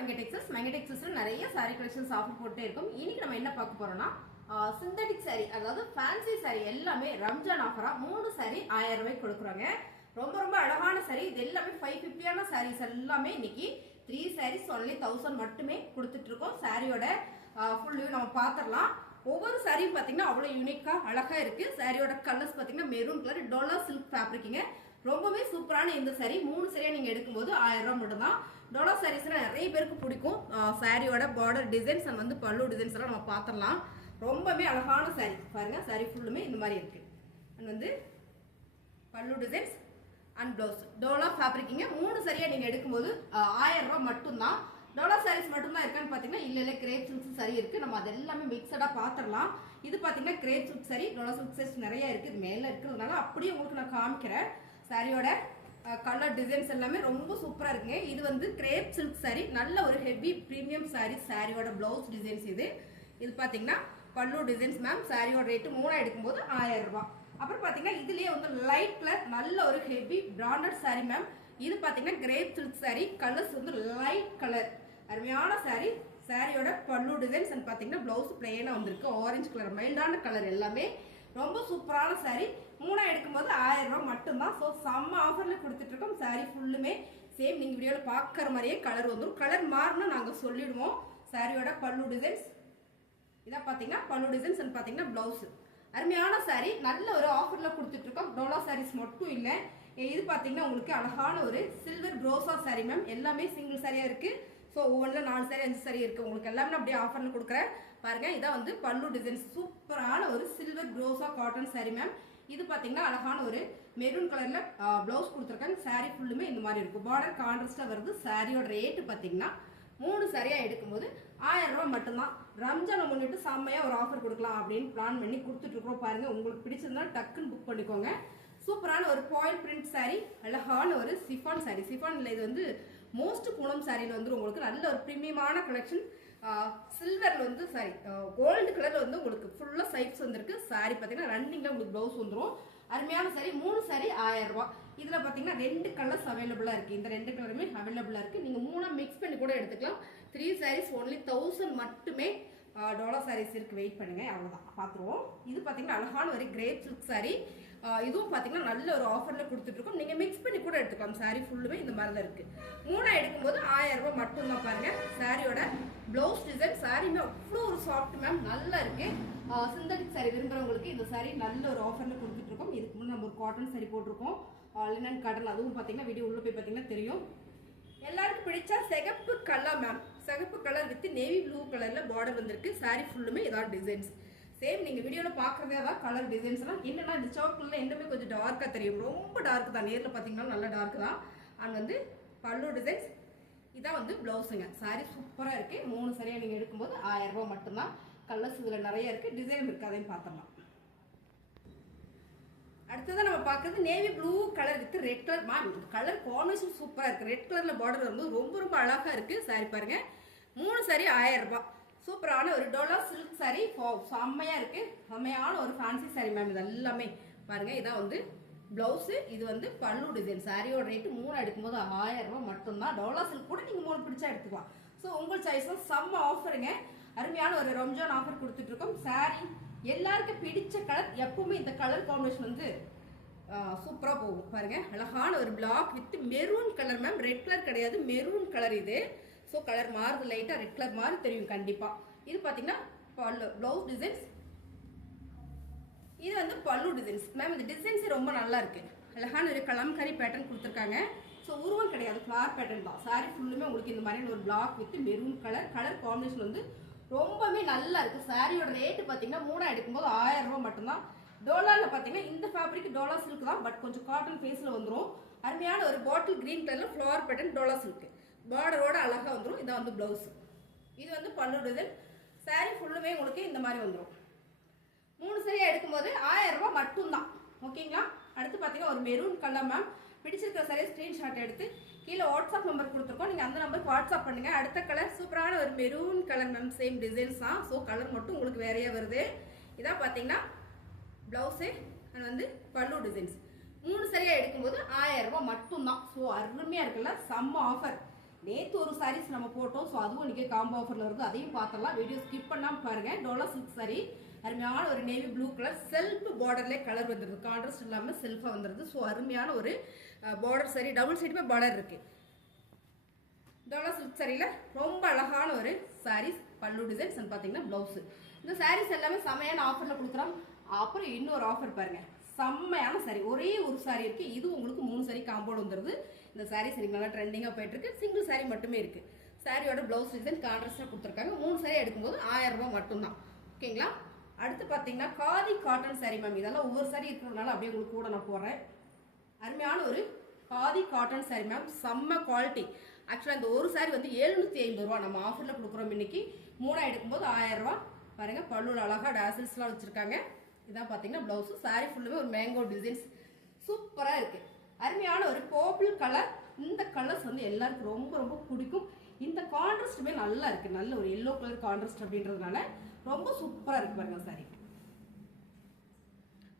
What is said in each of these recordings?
Mangatex நிறைய saree collections offer போட்டே இருக்கும். இன்னைக்கு நம்ம என்ன பார்க்க போறோம்னா சிந்தட்டிக் saree அதாவது ஃபேன்சி saree எல்லாமே ரம்ஜான் ஆஃபரா 3 saree 1000 ரூபாய்க்கு கொடுக்குறாங்க. ரொம்ப ரொம்ப அழகான saree. இது எல்லாமே 550 ஆன sarees எல்லாமே இன்னைக்கு 3 sarees only 1000 மட்டுமே கொடுத்துட்டு இருக்கோம். சாரியோட ஃபுல் வியூ நம்ம பாத்திரலாம். ஒவ்வொரு சாரியும் பாத்தீங்கன்னா அவ்வளவு யூனிக்கா அழகா இருக்கு. சாரியோட கலர்ஸ் பாத்தீங்கன்னா மெரூன் கலர் டோலா சில்க் ஃபேப்ரிக்ங்க. ரொம்பவே சூப்பரான இந்த சாரி 3 சாரியா நீங்க எடுக்கும்போது 1000 ரூபாய் மட்டும் தான். டோலா சாரீஸ்னா நிறைய பேருக்கு பிடிக்கும். சாரியோட பார்டர் டிசைன்ஸ் அண்ட் வந்து பல்லு டிசைன்ஸ் எல்லாம் நம்ம பாத்திரலாம். ரொம்பவே அழகான சாரி பாருங்க. சாரி ஃபுல்லுமே இந்த மாதிரி இருக்கு. அண்ட் வந்து பல்லு டிசைன்ஸ் அண்ட் பிளவுஸ் டோலா ஃபேப்ரிக்கிங்க. 3 சாரியா நீங்க எடுக்கும்போது 1000 ரூபாய் மட்டும் தான். டோலா சாரீஸ் மட்டும் தான் இருக்கான்னு பாத்தீங்கன்னா இல்ல கிரேப் சில்க் சாரி இருக்கு. நம்ம அது எல்லாமே மிக்சடா பாத்திரலாம். இது பாத்தீங்கன்னா crepe silk sari Dola silk saris நிறைய இருக்கு. இது மேல இருக்கிறதுனால அப்படியே உங்களுக்கு நான் காமிக்கிறேன். சாரியோட கலர் டிசைன்ஸ் எல்லாமே ரொம்ப சூப்பரா இருக்குங்க. இது வந்து கிரேப் சில்க் சாரி நல்ல ஒரு ஹெவி பிரீமியம் சாரி. சாரியோட பிளவுஸ் டிசைன்ஸ் இது பாத்தீங்கன்னா பல்லு டிசைன்ஸ் மேம். சாரியோட ரேட்டு 3 எடுக்கும்போது 1000 ரூபாய். அப்புறம் பாத்தீங்கன்னா இதுலயே வந்து லைட் கலர் நல்ல ஒரு ஹெவி பிராண்டட் சாரி மேம். இது பாத்தீங்கன்னா கிரேப் சில்க் சாரி கலர்ஸ் வந்து லைட் கலர் அருமையான சாரி. சாரியோட பல்லு டிசைன்ஸ் அண்ட் பாத்தீங்கன்னா பிளவுஸ் பிளெயினா வந்திருக்கு. ஆரஞ்சு கலர் மைல்டான கலர் எல்லாமே ரொம்ப சூப்பரான சாரி. 3 எடுக்கும்போது 1000 ரூபாய் மட்டும்தான். ஸோ செம்ம ஆஃபர்ல கொடுத்துட்டு இருக்கோம். சாரி ஃபுல்லுமே சேம் நீங்க வீடியோல பாக்குற மாதிரியே கலர் வந்துடும். கலர் மாறினா நாங்க சொல்லிடுவோம். சாரியோட பல்லு டிசைன்ஸ் இதான் பாத்தீங்கன்னா பல்லு டிசைன்ஸ் அண்ட் பாத்தீங்கன்னா பிளவுஸ் அருமையான சாரி நல்ல ஒரு ஆஃபர்ல கொடுத்துட்டு இருக்கோம். டோலா சாரீஸ் மட்டும் இல்லை. இது பாத்தீங்கன்னா உங்களுக்கு அழகான ஒரு சில்வர் ப்ரோசா சாரி மேம். எல்லாமே சிங்கிள் சாரியா இருக்கு. ஸோ ஒவ்வொன்றில் 4 சாரி 5 சாரி இருக்கு. உங்களுக்கு எல்லாமே அப்படியே ஆஃபர்ல கொடுக்குறேன் பாருங்க. இதான் வந்து பல்லு டிசைன்ஸ் சூப்பரான ஒரு சில்வர் ப்ரோசா காட்டன் சாரி மேம். இது பாத்தீங்கன்னா அழகான ஒரு மெரூன் கலர்ல பிளவுஸ் கொடுத்துருக்காங்க. சாரி ஃபுல்லுமே இந்த மாதிரி இருக்கும். பார்டர் கான்ட்ராஸ்டா வருது. சாரியோட ரேட்டு பாத்தீங்கன்னா 3 சாரியா எடுக்கும்போது 1000 ரூபாய் மட்டும்தான். ரம்ஜானை முன்னிட்டு செம்மையா ஒரு ஆஃபர் கொடுக்கலாம் அப்படின்னு பிளான் பண்ணி கொடுத்துட்டு இருக்கோம் பாருங்க. உங்களுக்கு பிடிச்சிருந்தா டக்குன்னு புக் பண்ணிக்கோங்க. சூப்பரான ஒரு பாயில் பிரிண்ட் சாரி அழகான ஒரு சிஃபான் சாரி. சிஃபான்ல இது வந்து மோஸ்ட் பூனம் சாரியில வந்து உங்களுக்கு நல்ல ஒரு பிரீமியமான கலெக்ஷன். சில்வர்ல வந்து சாரி கோல்டு கலர்ல வந்து உங்களுக்கு ஃபுல்லா சைட்ஸ் வந்திருக்கு. சாரி பாத்தீங்கன்னா ரன்னிங்ல உங்களுக்கு பிளவுஸ் வந்துடும். அருமையான சாரி 3 சாரி 1000 ரூபாய். இதுல பாத்தீங்கன்னா 2 கலர்ஸ் அவைலபிளா இருக்கு. இந்த 2 கலருமே அவைலபிளா இருக்கு. நீங்க 3 மிக்ஸ் பண்ணி கூட எடுத்துக்கலாம். 3 சாரீஸ் ஒன்லி 1000 மட்டுமே. டோலா சாரீஸ் இருக்கு. வெயிட் பண்ணுங்க. அவ்வளவுதான் பாத்துருவோம். இது பாத்தீங்கன்னா அழகான ஒரு கிரேப் சில்க் சாரி. இதுவும் பாத்தீங்கன்னா நல்ல ஒரு ஆஃபர்ல கொடுத்துட்டு இருக்கோம். நீங்க மிக்ஸ் பண்ணி கூட எடுத்துக்கலாம். சாரி ஃபுல்லுமே இந்த மாதிரி தான் இருக்கு. 3 எடுக்கும்போது 1000 ரூபாய் மட்டும் தான் பாருங்க. சாரியோட பிளவுஸ் டிசைன் சாரியுமே அவ்வளோ ஒரு சாஃப்ட் மேம் நல்லா இருக்கு. சிந்தட்டிக் சாரி விரும்புறவங்களுக்கு இந்த சாரி நல்ல ஒரு ஆஃபர்ல கொடுத்துட்டு இருக்கோம். இதுக்கு முன்னாடி நம்ம ஒரு காட்டன் சாரி போட்டிருக்கோம். லினன் காட்டன் அதுவும் பாத்தீங்கன்னா வீடியோ உள்ள போய் பாத்தீங்கன்னா தெரியும். எல்லாருக்கும் பிடிச்ச சிகப்பு கலர் மேம். சிகப்பு கலர் வித் நேவி ப்ளூ கலர்ல பார்டர் வந்திருக்கு. சாரி ஃபுல்லுமே இதான் டிசைன்ஸ். சேம் நீங்க வீடியோல பாக்குறதே தான் கலர் டிசைன்ஸ் எல்லாம். என்னன்னா இந்த சாக்லேட்ல இன்னுமே கொஞ்சம் டார்க்கா தெரியும். ரொம்ப டார்க் தான். நேர்ல பாத்தீங்கன்னா நல்ல டார்க் தான். அண்ட் வந்து பல்லு டிசைன்ஸ் இதான் வந்து பிளவுஸுங்க. சாரி சூப்பரா இருக்கு. 3 சரியா நீங்க எடுக்கும்போது 1000 ரூபாய் மட்டும்தான். கலர்ஸ் இதுல நிறைய இருக்கு. டிசைன் இருக்கு. அதையும் பார்த்தோம்னா அடுத்ததான் நம்ம பார்க்கறது navy blue colour with red colour ma'am. Colour combination சூப்பரா இருக்கு. ரெட் கலர்ல பார்டர் வரும்போது ரொம்ப ரொம்ப அழகா இருக்கு. சாரி பாருங்க 3 சாரி 1000 ரூபாய். சூப்பரான ஒரு டோலா சில்க் சாரி செம்மையா இருக்கு. செம்மையான ஒரு ஃபேன்சி சாரி மேம். இது எல்லாமே பாருங்க. இதான் வந்து பிளவுஸ். இது வந்து பல்லு டிசைன். சாரியோட ரேட்டு 3 எடுக்கும்போது 1000 ரூபாய் மட்டும்தான். டோலா சில்க் கூட நீங்க 3 பிடிச்சா எடுத்துக்கலாம். ஸோ உங்கள் சாய்ஸ் தான். செம்ம ஆஃபருங்க. அருமையான ஒரு ரம்ஜான் ஆஃபர் கொடுத்துட்டு இருக்கோம். சாரி எல்லாருக்கும் பிடிச்ச கலர். எப்பவுமே இந்த கலர் காம்பினேஷன் வந்து சூப்பரா போகும் பாருங்க. அழகான ஒரு black with maroon colour ma'am. Red colour கிடையாது மெரூன் கலர் இது. ஸோ கலர் மாறுது. லைட்டா ரெட் கலர் மாதிரி தெரியும் கண்டிப்பா. இது பாத்தீங்கன்னா பல்லு பிளவுஸ் டிசைன்ஸ். இது வந்து பல்லு டிசைன்ஸ் மேம். இந்த டிசைன்ஸ் ரொம்ப நல்லா இருக்கு. அழகான ஒரு கலம்கரி பேட்டர்ன் கொடுத்துருக்காங்க. ஸோ உருவம் கிடையாது ஃபிளார் பேட்டர்ன் தான். சாரி ஃபுல்லுமே உங்களுக்கு இந்த மாதிரி ஒரு black with maroon colour combination வந்து ரொம்பவே நல்லா இருக்கு. சாரியோட ரேட்டு பாத்தீங்கன்னா 3 எடுக்கும்போது 1000 ரூபாய் மட்டும்தான். டோலால பாத்தீங்கன்னா இந்த ஃபேப்ரிக் டோலா சில்க் தான். பட் கொஞ்சம் காட்டன் ஃபேஸ்ல வந்துடும். அருமையான ஒரு பாட்டில் கிரீன் கலர்ல ஃபிளவர் பேட்டர்ன் டோலா சில்க் பார்டரோட அழகா வந்துடும். இதான் வந்து பிளவுஸ். இது வந்து பல்லு டிசைன். சாரி ஃபுல்லுமே உங்களுக்கு இந்த மாதிரி வந்துடும். 3 சரியா எடுக்கும்போது 1000 ரூபாய் மட்டும்தான். ஓகேங்களா. அடுத்து பாத்தீங்கன்னா ஒரு மெரூன் கலர் மேம். பிடிச்சிருக்கிற சரியா ஸ்கிரீன்ஷாட் எடுத்து கீழே வாட்ஸ்அப் நம்பர் கொடுத்துருக்கோம். நீங்க அந்த நம்பருக்கு வாட்ஸ்அப் பண்ணுங்க. அடுத்த கலர் சூப்பரான ஒரு maroon colour ma'am. Same designs தான். ஸோ கலர் மட்டும் உங்களுக்கு வேறையா வருது. இதான் பாத்தீங்கன்னா பிளவுஸு அண்ட் வந்து பல்லு டிசைன்ஸ். 3 சரியா எடுக்கும்போது 1000 ரூபாய் மட்டும்தான். ஸோ அருமையா இருக்குல்ல. செம்ம ஆஃபர். நேற்று ஒரு சாரீஸ் நம்ம போட்டோம். ஸோ அதுவும் இன்னைக்கு காம்போ ஆஃபரில் இருக்குது, அதையும் பார்த்துடலாம். வீடியோ ஸ்கிப் பண்ணாமல் பாருங்க. டோலா சில்க் சாரி அருமையான ஒரு நேவி ப்ளூ கலர் செல்ஃப் பார்டர்லேயே கலர் வந்துடுது, கான்ட்ராஸ்ட் இல்லாமல் செல்ஃபாக வந்துடுது. ஸோ அருமையான ஒரு பார்டர் சாரி, டபுள் சைடுமே பார்டர் இருக்குது. டோலா சில்க் சாரியில் ரொம்ப அழகான ஒரு சாரீஸ், பல்லு டிசைன்ஸ் பார்த்தீங்கன்னா ப்ளவுஸு. இந்த சாரீஸ் எல்லாமே செம்மையான ஆஃபரில் கொடுக்குறோம். அப்புறம் இன்னொரு ஆஃபர் பாருங்கள், செம்மையான சாரி, ஒரே ஒரு சாரி இருக்குது. இது உங்களுக்கு 3 சாரி காம்போடு வந்துடுது. இந்த சாரீ எனக்கு நல்லா ட்ரெண்டிங்காக போயிட்டுருக்கு. சிங்கிள் சாரி மட்டுமே இருக்குது. சாரியோட ப்ளவுஸ் டிசைன் கான்ட்ராஸ்டாக கொடுத்துருக்காங்க. 3 சாரி எடுக்கும்போது 1000 ரூபா மட்டும்தான். ஓகேங்களா? அடுத்து பார்த்தீங்கன்னா காதி காட்டன் சாரி மேம். இதெல்லாம் ஒவ்வொரு சாரி இருக்கிறதுனால அப்படியே உங்களுக்கு கூட நான் போடுறேன். அருமையான ஒரு காதி காட்டன் சாரி மேம், செம்ம குவாலிட்டி. ஆக்சுவலாக இந்த ஒரு சாரி வந்து 750 ரூபா நம்ம ஆஃபரில் கொடுக்குறோம். இன்னைக்கு 3 எடுக்கும்போது 1000 ரூபா. பாருங்கள், பல்லுவில் அழகாக டேசல்ஸ்லாம் வச்சுருக்காங்க. இதான் பார்த்தீங்கன்னா ப்ளவுஸு. சாரி ஃபுல்லுமே ஒரு மேங்கோ டிசைன்ஸ் சூப்பராக இருக்குது. அருமையான ஒரு பர்பிள் கலர். இந்த கலர்ஸ் வந்து எல்லாருக்கும் ரொம்ப ரொம்ப பிடிக்கும். இந்த கான்ட்ராஸ்ட்டுமே நல்லா இருக்குது, நல்ல ஒரு எல்லோ கலர் கான்ட்ராஸ்ட் அப்படின்றதுனால ரொம்ப சூப்பராக இருக்கு பாருங்க சாரி.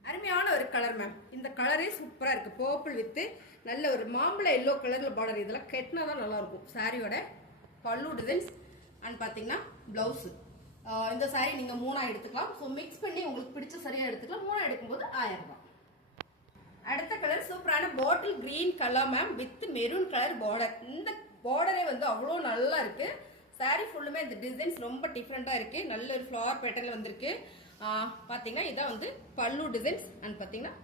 அருமையான ஒரு கலர் மேம். இந்த கலரே சூப்பராக இருக்குது, பர்பிள் வித்து நல்ல ஒரு மாம்பழ எல்லோ கலரில் பார்டர். இதெல்லாம் கெட்டினா தான் நல்லாயிருக்கும். சாரியோட பல்லு டிசைன்ஸ் அண்ட் பார்த்தீங்கன்னா ப்ளவுஸு. இந்த சாரி நீங்கள் 3 எடுத்துக்கலாம். ஸோ மிக்ஸ் பண்ணி உங்களுக்கு பிடிச்ச சரியாக எடுத்துக்கலாம். 3 எடுக்கும்போது 1000 ரூபா. அடுத்த கலர் சூப்பரான bottle green colour ma'am, with maroon colour border. இந்த பார்டரே வந்து அவ்வளோ நல்லா இருக்கு. சாரி ஃபுல்லுமே இந்த டிசைன்ஸ் ரொம்ப டிஃப்ரெண்டாக இருக்கு. நல்ல ஒரு ஃப்ளவர் பேட்டர்ல வந்திருக்கு. பார்த்தீங்கன்னா இதான் வந்து பல்லு டிசைன்ஸ் அண்ட் பார்த்தீங்கன்னா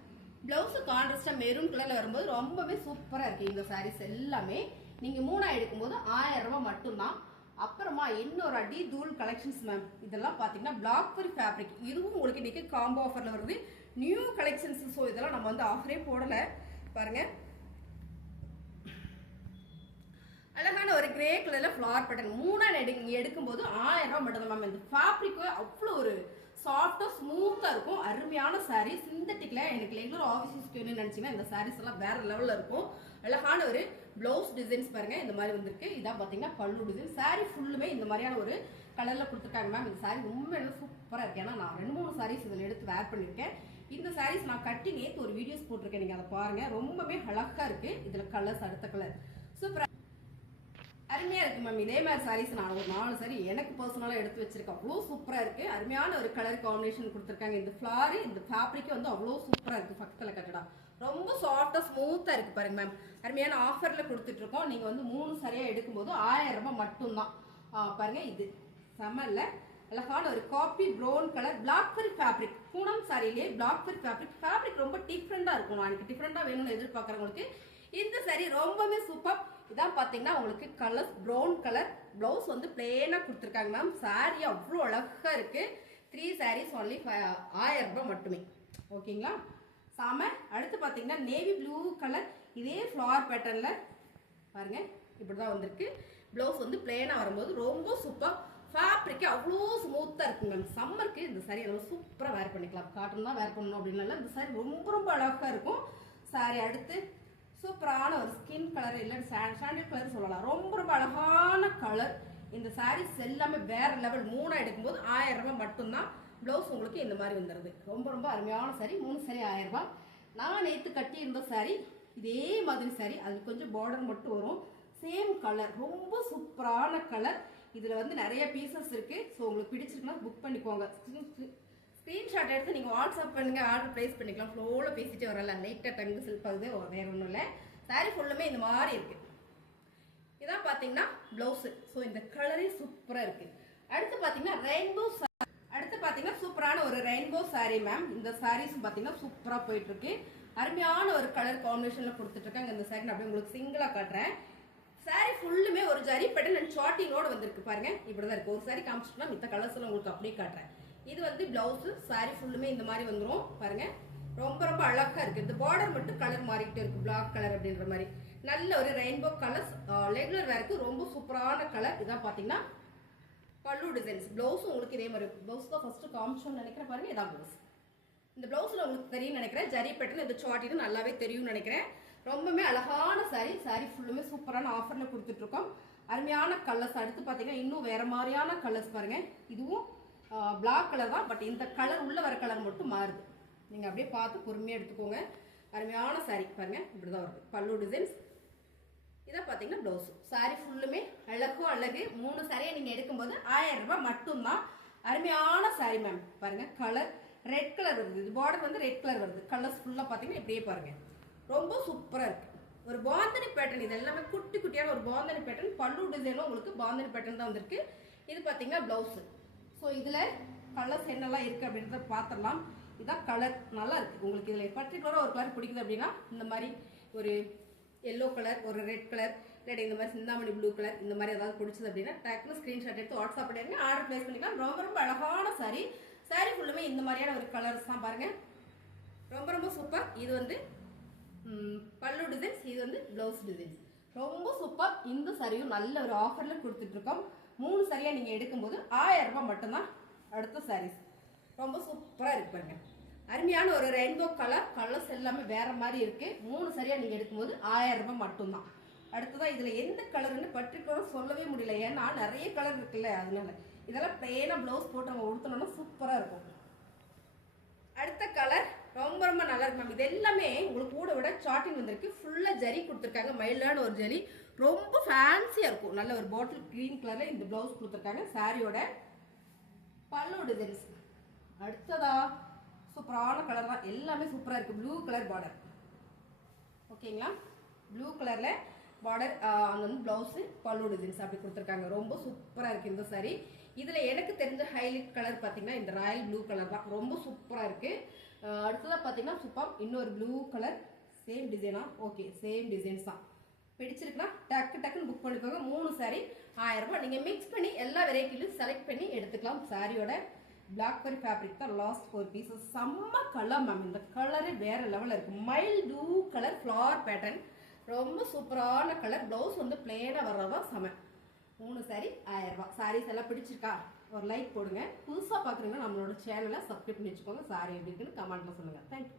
பிளவுஸ் கான்ட்ராஸ்டாக மெரூன் கலர்ல வரும்போது ரொம்பவே சூப்பராக இருக்கு. இந்த சாரீஸ் எல்லாமே நீங்கள் 3 எடுக்கும்போது 1000 ரூபா மட்டும்தான். அப்புறமா இன்னொரு அடி தூள் கலெக்ஷன்ஸ் மேம். இதெல்லாம் பார்த்தீங்கன்னா பிளாக் ஃபர் ஃபேப்ரிக். இதுவும் உங்களுக்கு இன்னைக்கு காம்போ ஆஃபரில் வருது, நியூ கலெக்ஷன்ஸ். ஸோ இதெல்லாம் நம்ம வந்து ஆஃபரே போடலை பாருங்க. அழகான ஒரு கிரே கலர்ல ஃப்ளவர் பேட்டர்ன். 3 எடுக்கும்போது 1000 ரூபா மட்டும் தான் மேம். இந்த ஃபேப்ரிக்கு அவ்வளோ ஒரு சாஃப்டாக ஸ்மூத்தாக இருக்கும். அருமையான சாரீ. சிந்தட்டிக்ல எனக்கு ரெகுலர் ஆஃபீஸஸ்க்கு வேணும்னு நினச்சிங்கன்னா இந்த சாரீஸ் எல்லாம் வேற லெவலில் இருக்கும். அழகான ஒரு பிளவுஸ் டிசைன்ஸ் பாருங்க, இந்த மாதிரி வந்திருக்கு. இதான் பார்த்தீங்கன்னா பல்லு டிசைன். சாரீ ஃபுல்லுமே இந்த மாதிரியான ஒரு கலரில் கொடுத்துருக்காங்க மேம். இந்த சாரீ உண்மையிலே சூப்பராக இருக்கு. ஏன்னா நான் 2-3 சாரீஸ் இதில் எடுத்து வேர் பண்ணியிருக்கேன். இந்த சாரீஸ் நான் கட்டி நேற்று ஒரு வீடியோஸ் போட்டிருக்கேன், நீங்கள் அதை பாருங்க. ரொம்பவே அழகாக இருக்கு. இதில் கலர்ஸ் அடுத்த கலர் சூப்பராக அருமையாக இருக்கு மேம். இதே மாதிரி சாரீஸ் நான் ஒரு 4 சாரி எனக்கு பர்சனலாக எடுத்து வச்சிருக்கேன். அவ்வளோ சூப்பராக இருக்கு. அருமையான ஒரு கலர் காம்பினேஷன் கொடுத்துருக்காங்க. இந்த ஃப்ளாரு இந்த ஃபேப்ரிக்கு வந்து அவ்வளோ சூப்பராக இருக்கு. பக்கத்தில் கட்டடா ரொம்ப சாஃப்டாக ஸ்மூத்தாக இருக்கு பாருங்க மேம். அருமையான ஆஃபரில் கொடுத்துட்டு இருக்கோம். நீங்கள் வந்து 3 சரியாக எடுக்கும்போது 1000 ரூபாய் மட்டும்தான். பாருங்க, இது செம்மல்ல அழகான ஒரு காப்பி ப்ரௌன் கலர் பிளாக் ஃபர் ஃபேப்ரிக். பூனம் சாரியிலேயே பிளாக் ஃபர் ஃபேப்ரிக். ஃபேப்ரிக் ரொம்ப டிஃப்ரெண்டாக இருக்கும். எனக்கு டிஃப்ரெண்டாக வேணும்னு எதிர்பார்க்குறவங்களுக்கு இந்த சாரி ரொம்பவே சூப்பர். இதான் பார்த்தீங்கன்னா உங்களுக்கு கலர்ஸ் ப்ரௌன் கலர். ப்ளவுஸ் வந்து பிளேனாக கொடுத்துருக்காங்க மேம். சாரி அவ்வளோ அழகாக இருக்கு. 3 சாரீஸ் ஒன்லி 1000 ரூபாய் மட்டுமே. ஓகேங்களா? சாம. அடுத்து பார்த்தீங்கன்னா நேவி ப்ளூ கலர். இதே ஃப்ளவர் பேட்டர்னில் பாருங்க, இப்படி தான் வந்திருக்கு. ப்ளவுஸ் வந்து பிளேனாக வரும்போது ரொம்ப சூப்பர். ஃபேப்ரிக்கு அவ்வளோ ஸ்மூத்தாக இருக்குங்க மேம். சம்மருக்கு இந்த சாரி நம்ம சூப்பராக வேர் பண்ணிக்கலாம். காட்டன் தான் வேர் பண்ணணும் அப்படின்னால இந்த சாரி ரொம்ப ரொம்ப அழகாக இருக்கும். சாரி அடுத்து சூப்பரான ஒரு ஸ்கின் கலர், இல்லை சாண்டில் கலர் சொல்லலாம். ரொம்ப ரொம்ப அழகான கலர். இந்த சாரீஸ் எல்லாமே வேற லெவல். 3 எடுக்கும்போது 1000 ரூபாய் மட்டும்தான். ப்ளவுஸ் உங்களுக்கு இந்த மாதிரி வந்துடுது. ரொம்ப ரொம்ப அருமையான சாரி. 3 சாரி 1000 ரூபாய். நான் நேற்று கட்டி இருந்த சாரி இதே மாதிரி சாரி, அது கொஞ்சம் பார்டர் மட்டும் வரும். சேம் கலர், ரொம்ப சூப்பரான கலர். இதில் வந்து நிறைய பீசஸ் இருக்கு. ஸோ உங்களுக்கு பிடிச்சிருக்குன்னா புக் பண்ணிக்கோங்க. ஸ்க்ரீன்ஷாட் எடுத்து நீங்கள் வாட்ஸ்அப் பண்ணுங்க, ஆர்டர் ப்ளேஸ் பண்ணிக்கலாம். ஃப்ளோவில் பேசிட்டே வரல, லைட்டாக டங்கு சில்பாகுது, வேற ஒன்றும் இல்லை. சாரி ஃபுல்லுமே இந்த மாதிரி இருக்கு. இதான் பார்த்தீங்கன்னா ப்ளவுஸு. ஸோ இந்த கலரே சூப்பராக இருக்கு. அடுத்து பார்த்தீங்கன்னா ரெயின்போ. அடுத்து பார்த்தீங்கன்னா சூப்பரான ஒரு ரெயின்போ சாரி மேம். இந்த சாரீஸ் பார்த்தீங்கன்னா சூப்பராக போயிட்டு இருக்கு. அருமையான ஒரு கலர் காம்பினேஷனில் கொடுத்துட்டு இருக்காங்க. இந்த சாரி நான் அப்படியே உங்களுக்கு சிங்கிளாக காட்டுறேன். சாரி ஃபுல்லுமே ஒரு ஜரி பேட்டர்ன் அண்ட் ஷார்ட்டிங்கோட வந்திருக்கு பாருங்க. இப்படி தான் இருக்கு. ஒரு சாரி காமிச்சிட்டோம்னா மித்த கலர்ஸ் எல்லாம் உங்களுக்கு அப்படியே காட்டுறேன். இது வந்து பிளவுஸ். சாரி ஃபுல்லுமே இந்த மாதிரி வந்துடும் பாருங்க. ரொம்ப ரொம்ப அழகா இருக்கு. இந்த பார்டர் மட்டும் கலர் மாறிக்கிட்டே இருக்கு, பிளாக் கலர் அப்படின்ற மாதிரி. நல்ல ஒரு ரெயின்போ கலர்ஸ். ரெகுலர் வேருக்கு ரொம்ப சூப்பரான கலர். இதான் பார்த்தீங்கன்னா பல்லு டிசைன்ஸ். பிளவுஸும் உங்களுக்கு இதே மாதிரி. பிளவுஸ் தான் ஃபர்ஸ்ட் காமிச்சோன்னு நினைக்கிறேன் பாருங்க. இதான் பிளவுஸ். இந்த பிளவுஸ்ல உங்களுக்கு தெரியும் நினைக்கிறேன். ஜரி பேட்டர்ன் இந்த ஷார்ட்டின்னு நல்லாவே தெரியும்னு நினைக்கிறேன். ரொம்பவே அழகான சாரி. சாரி ஃபுல்லுமே சூப்பரான ஆஃபர்ல கொடுத்துட்டு இருக்கோம். அருமையான கலர்ஸ். அடுத்து பார்த்தீங்கன்னா இன்னும் வேற மாதிரியான கலர்ஸ் பாருங்க. இதுவும் பிளாக் கலர் தான், பட் இந்த கலர் உள்ள வர கலர் மட்டும் மாறுது. நீங்கள் அப்படியே பார்த்து பொறுமையாக எடுத்துக்கோங்க. அருமையான சாரி பாருங்க. இப்படி தான் வருது. பல்லு டிசைன்ஸ் இதை பார்த்தீங்கன்னா ப்ளவுஸ். சாரி ஃபுல்லுமே அழகும் அழகு. 3 சாரியை நீங்கள் எடுக்கும்போது 1000 ரூபாய் மட்டும்தான். அருமையான சாரி மேம். பாருங்க கலர் ரெட் கலர் வருது. இது பார்டர் வந்து ரெட் கலர் வருது. கலர்ஸ் ஃபுல்லாக பார்த்தீங்கன்னா இப்படியே பாருங்க, ரொம்ப சூப்பராக இருக்கு. ஒரு பாந்தனி பேட்டர்ன். இது எல்லாமே குட்டி குட்டியான ஒரு பாந்தனி பேட்டர்ன். பல்லு டிசைனும் உங்களுக்கு பாந்தனி பேட்டர்ன் தான் வந்திருக்கு. இது பார்த்தீங்கன்னா ப்ளவுஸ். ஸோ இதில் கலர்ஸ் என்னெல்லாம் இருக்குது அப்படின்றத பார்த்துடலாம். இதுதான் கலர், நல்லா இருக்குது. உங்களுக்கு இதில் பர்டிகுலராக ஒரு கலர் பிடிக்குது அப்படின்னா இந்த மாதிரி ஒரு எல்லோ கலர், ஒரு ரெட் கலர், இல்லாட்டி இந்த மாதிரி சிந்தாமணி ப்ளூ கலர், இந்த மாதிரி ஏதாவது பிடிச்சது அப்படின்னா டக்குனு ஸ்க்ரீன்ஷாட் எடுத்து வாட்ஸ்அப் பண்ணிடுங்க, ஆர்டர் ப்ளேஸ் பண்ணிக்கலாம். ரொம்ப ரொம்ப அழகான சாரி. சாரி ஃபுல்லுமே இந்த மாதிரியான ஒரு கலர்ஸ் தான் பாருங்கள், ரொம்ப ரொம்ப சூப்பர். இது வந்து பல்லு டிசைன்ஸ், இது வந்து ப்ளவுஸ் டிசைன்ஸ். ரொம்ப சூப்பர். இந்த சாரியும் நல்ல ஒரு ஆஃபரில் கொடுத்துட்ருக்கோம். 3 சாரியாக நீங்கள் எடுக்கும்போது 1000 ரூபாய் மட்டும்தான். அடுத்த சாரீஸ் ரொம்ப சூப்பராக இருக்கு பாருங்க, அருமையான ஒரு ரெயின்போ கலர். கலர்ஸ் எல்லாமே வேற மாதிரி இருக்கு. 3 சாரியாக நீங்கள் எடுக்கும்போது 1000 ரூபாய் மட்டும்தான். அடுத்ததான் இதில் எந்த கலர்னு பர்டிகுலராக சொல்லவே முடியல, ஏன்னா நிறைய கலர் இருக்குல்ல, அதனால இதெல்லாம் பிளெயினாக ப்ளவுஸ் போட்டு நம்ம உடுத்தணும்னா சூப்பராக இருக்கும். அடுத்த கலர் ரொம்ப ரொம்ப நல்லா இருக்கு மேம். இது எல்லாமே உங்களுக்கு கூட விட சாட்டின் வந்திருக்கு. ஃபுல்லாக ஜரி கொடுத்துருக்காங்க, மைல்டான ஒரு ஜரி, ரொம்ப ஃபேன்சியாக இருக்கும். நல்ல ஒரு பாட்டில் க்ரீன் கலரில் இந்த ப்ளவுஸ் கொடுத்துருக்காங்க. சாரியோட பல்லு டிசைன்ஸ். அடுத்ததா சூப்பரான கலர் தான், எல்லாமே சூப்பராக இருக்குது. ப்ளூ கலர் பார்டர், ஓகேங்களா? ப்ளூ கலரில் பார்டர், அங்கே வந்து ப்ளவுஸு பல்லு டிசைன்ஸ் அப்படி கொடுத்துருக்காங்க. ரொம்ப சூப்பராக இருக்குது இந்த சாரி. இதில் எனக்கு தெரிஞ்ச ஹைலைட் கலர் பார்த்தீங்கன்னா இந்த ராயல் ப்ளூ கலர் தான், ரொம்ப சூப்பராக இருக்குது. அடுத்ததாக பார்த்தீங்கன்னா சூப்பர் இன்னொரு ப்ளூ கலர், சேம் டிசைனா? ஓகே, சேம் டிசைன்ஸ் தான். பிடிச்சிருக்குன்னா டக்குன்னு புக் பண்ணிக்கோங்க. 3 சாரி 1000 ரூபாய். நீங்கள் மிக்ஸ் பண்ணி எல்லா வெரைட்டிலையும் செலக்ட் பண்ணி எடுத்துக்கலாம். சாரியோட பிளாக்பெரி ஃபேப்ரிக் தான் லாஸ்ட் 4 பீசஸ். செம்ம கலர் மேம். இந்த கலரே வேற லெவலில் இருக்குது. Mild blue colour flower pattern, ரொம்ப சூப்பரான கலர். ப்ளவுஸ் வந்து பிளேனாக வர்றதா செம. 3 சாரி 1000 ரூபாய். சாரீஸ் எல்லாம் பிடிச்சிருக்கா? ஒரு லைக் போடுங்க. புதுசாக பார்க்குறீங்கன்னா நம்மளோட சேனலை சப்ஸ்கிரைப் பண்ணி வச்சுக்கோங்க. சாரி எப்படி இருக்குன்னு கமெண்ட்டில் சொல்லுங்கள். தேங்க்யூ.